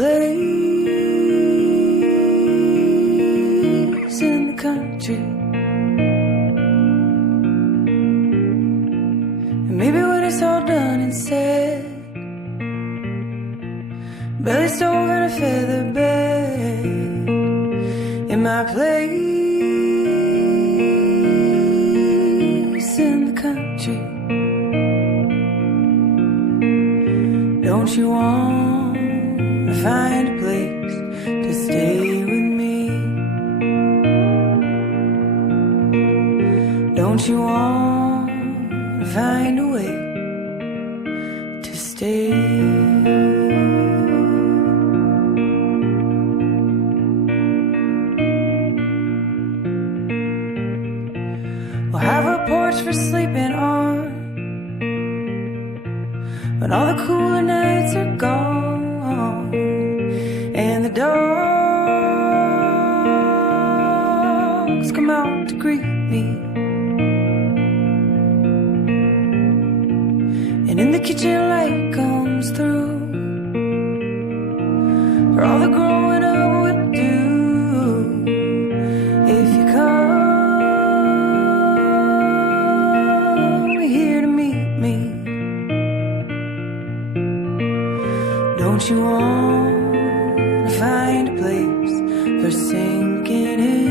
place in the country. And maybe when it's all done and said, belly stove and a feather bed in my place in the country. Don't you want to find a place to stay with me? Don't you want to find a way to stay? We'll have a porch for sleeping on when all the cooler nights are gone and the dogs come out to greet me. And in the kitchen light comes through for all the growing up would do. If you come here to meet me, don't you want to find a place for sinking in?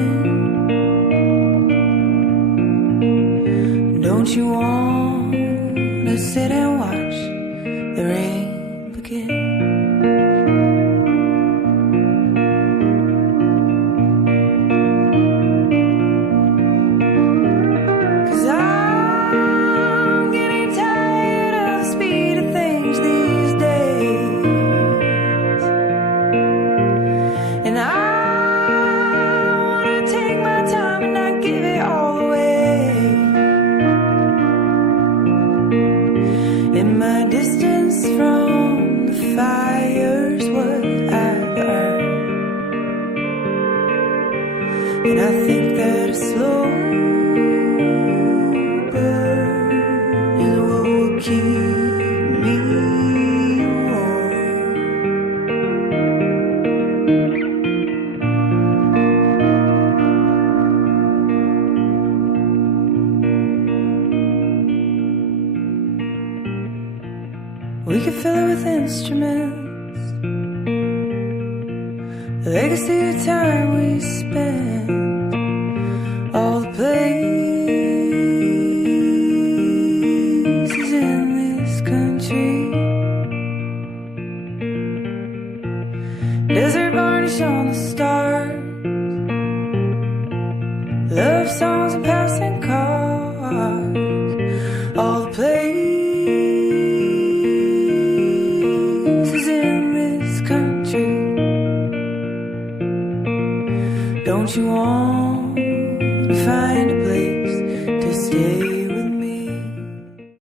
Don't you want to sit and watch the rain begin? In my distance from the fire's what I've earned, and I think that a slow burn is what will keep me warm. We could fill it with instruments, the legacy of time we spent, all the places in this country. Desert varnish on the stars, love songs and passing cars, all the places Don't you want to find a